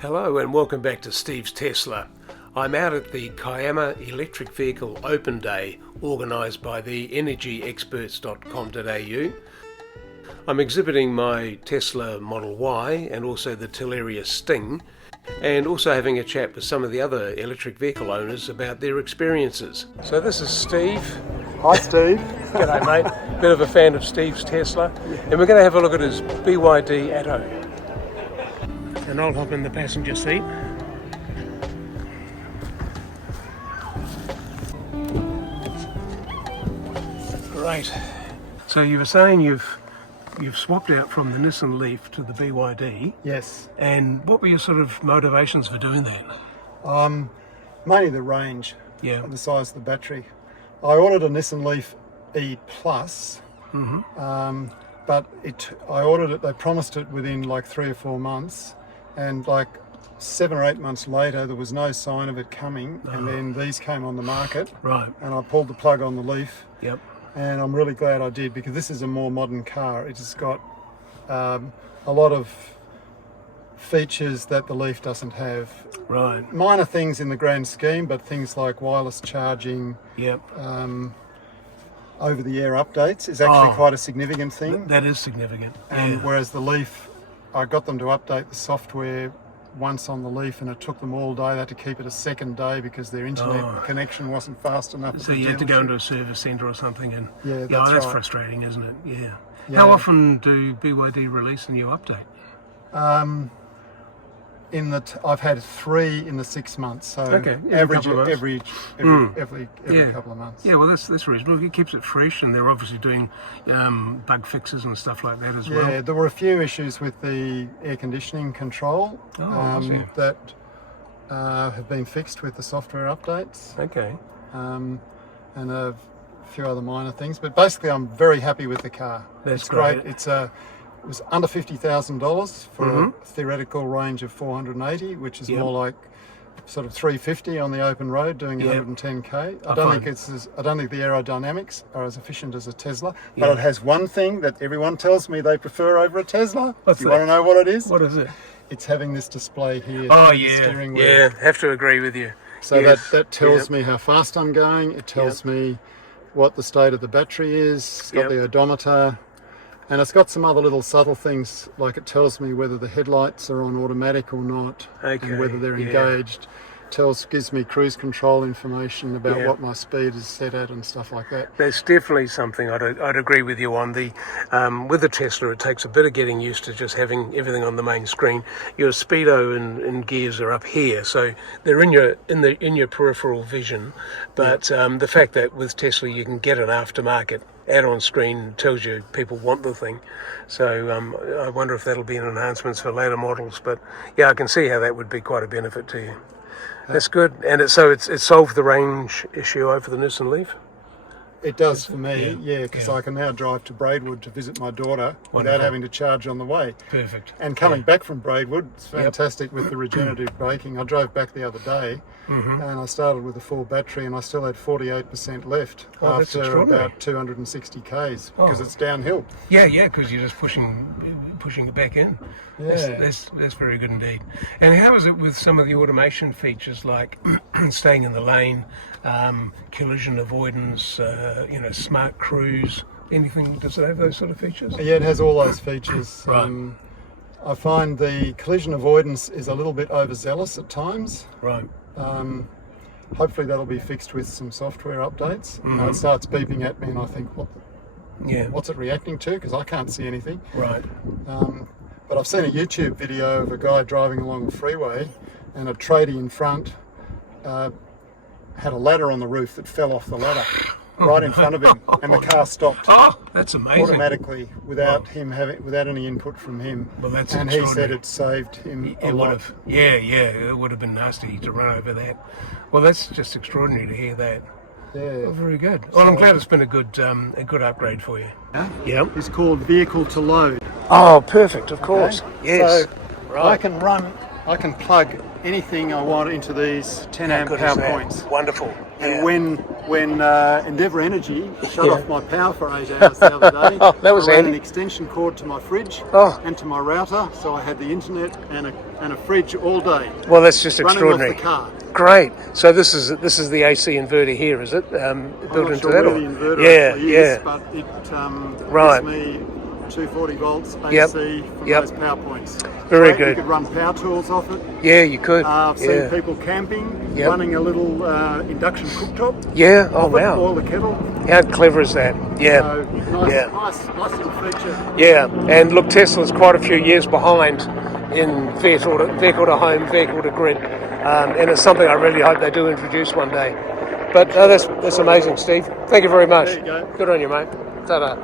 Hello and welcome back to Steve's Tesla. I'm out at the Kiama Electric Vehicle Open Day organised by the energyexperts.com.au. I'm exhibiting my Tesla Model Y and also the Teleria Sting, and also having a chat with some of the other electric vehicle owners about their experiences. So this is Steve. Hi Steve. G'day mate. Bit of a fan of Steve's Tesla. And we're going to have a look at his BYD Atto. And I'll hop in the passenger seat. Great. So you were saying you've swapped out from the Nissan Leaf to the BYD. Yes. And what were your sort of motivations for doing that? Mainly the range. Yeah. And the size of the battery. I ordered a Nissan Leaf E Plus, but I ordered it. They promised it within like 3 or 4 months, and like 7 or 8 months later, there was no sign of it coming. And then these came on the market. Right. And I pulled the plug on the Leaf. Yep. And I'm really glad I did, because this is a more modern car. It has got a lot of features that the Leaf doesn't have. Right. Minor things in the grand scheme, but things like wireless charging, Yep. over-the-air updates is actually quite a significant thing. That is significant. And Yeah. whereas the Leaf, I got them to update the software once on the Leaf, and it took them all day. They had to keep it a second day because their internet connection wasn't fast enough. So you had to go into a service centre or something, and Yeah, that's that's right. frustrating, isn't it? Yeah. Yeah. How often do BYD release a new update? I've had 3 in the 6 months, so Okay, every average couple of months. every Yeah. couple of months. Yeah, well, that's reasonable. It keeps it fresh, and they're obviously doing bug fixes and stuff like that as well. Yeah, there were a few issues with the air conditioning control I see. that have been fixed with the software updates, Okay. and a few other minor things. But basically, I'm very happy with the car. That's It's great. great. It was under $50,000 for a theoretical range of 480, which is more like sort of 350 on the open road doing 110k. I don't think the aerodynamics are as efficient as a Tesla, but it has one thing that everyone tells me they prefer over a Tesla. What's Do you that? want to know what it is? What is it? It's having this display here. Oh, the yeah. steering wheel. Yeah, have to agree with you. So Yes. that tells me how fast I'm going. It tells me what the state of the battery is. It's got the odometer. And it's got some other little subtle things, like it tells me whether the headlights are on automatic or not, and whether they're engaged. Gives me cruise control information about what my speed is set at and stuff like that. That's definitely something I'd agree with you on. With the Tesla, it takes a bit of getting used to just having everything on the main screen. Your speedo and gears are up here, so they're in your peripheral vision. But the fact that with Tesla you can get an aftermarket add-on screen tells you people want the thing. So I wonder if that'll be an enhancements for later models. But yeah, I can see how that would be quite a benefit to you. That's good. And it's solved the range issue over the Nissan Leaf? It does for me, because I can now drive to Braidwood to visit my daughter without having to charge on the way. Perfect. And coming back from Braidwood, it's fantastic with the regenerative braking. I drove back the other day, and I started with a full battery, and I still had 48% left after about 260 k's because it's downhill. Yeah, because you're just pushing it back in. Yeah. That's very good indeed. And how is it with some of the automation features, like staying in the lane, collision avoidance, smart cruise? Anything, does it have those sort of features? Yeah, it has all those features. Right. I find the collision avoidance is a little bit overzealous at times. Right. Hopefully that'll be fixed with some software updates. It starts beeping at me and I think, what's it reacting to? Because I can't see anything. Right. But I've seen a YouTube video of a guy driving along the freeway, and a tradie in front had a ladder on the roof that fell off the ladder right in front of him, and the car stopped. Oh, that's amazing. Automatically, without any input from him. Well, that's and he extraordinary. said it saved him a It would lot. have. Yeah, it would have been nasty to run over that. Well, that's just extraordinary to hear that. Yeah. Well, very good. Well, I'm glad it's been a good upgrade for you. Yeah. It's called vehicle to load. Oh, perfect. Of course. Yes. So I can run I can plug anything I want into these 10 How amp good is power that? points. Wonderful. And Yeah. when Endeavour Energy shut Yeah. off my power for 8 hours the other day, Oh, that was I ran handy. an extension cord to my fridge Oh. and to my router, so I had the internet and a fridge all day. Well, that's just running extraordinary. off the car. Great. So this is the AC inverter here, is it? Built I'm not into sure that? where Or? the inverter Yeah, actually yeah. is, but it Right. gives me 240 volts Yep. AC from Yep. those power points. Very So good. You could run power tools off it. Yeah, you could. I've seen Yeah. people camping, Yep. running a little induction cooktop. Yeah. Oh off it, wow. boil the kettle. How clever is that? Yeah. So nice, Yeah. nice little feature. Yeah, and look, Tesla's quite a few years behind in vehicle to home, vehicle to grid, and it's something I really hope they do introduce one day. But that's amazing, Steve. Thank you very much. There you go. Good on you, mate. Ta-da.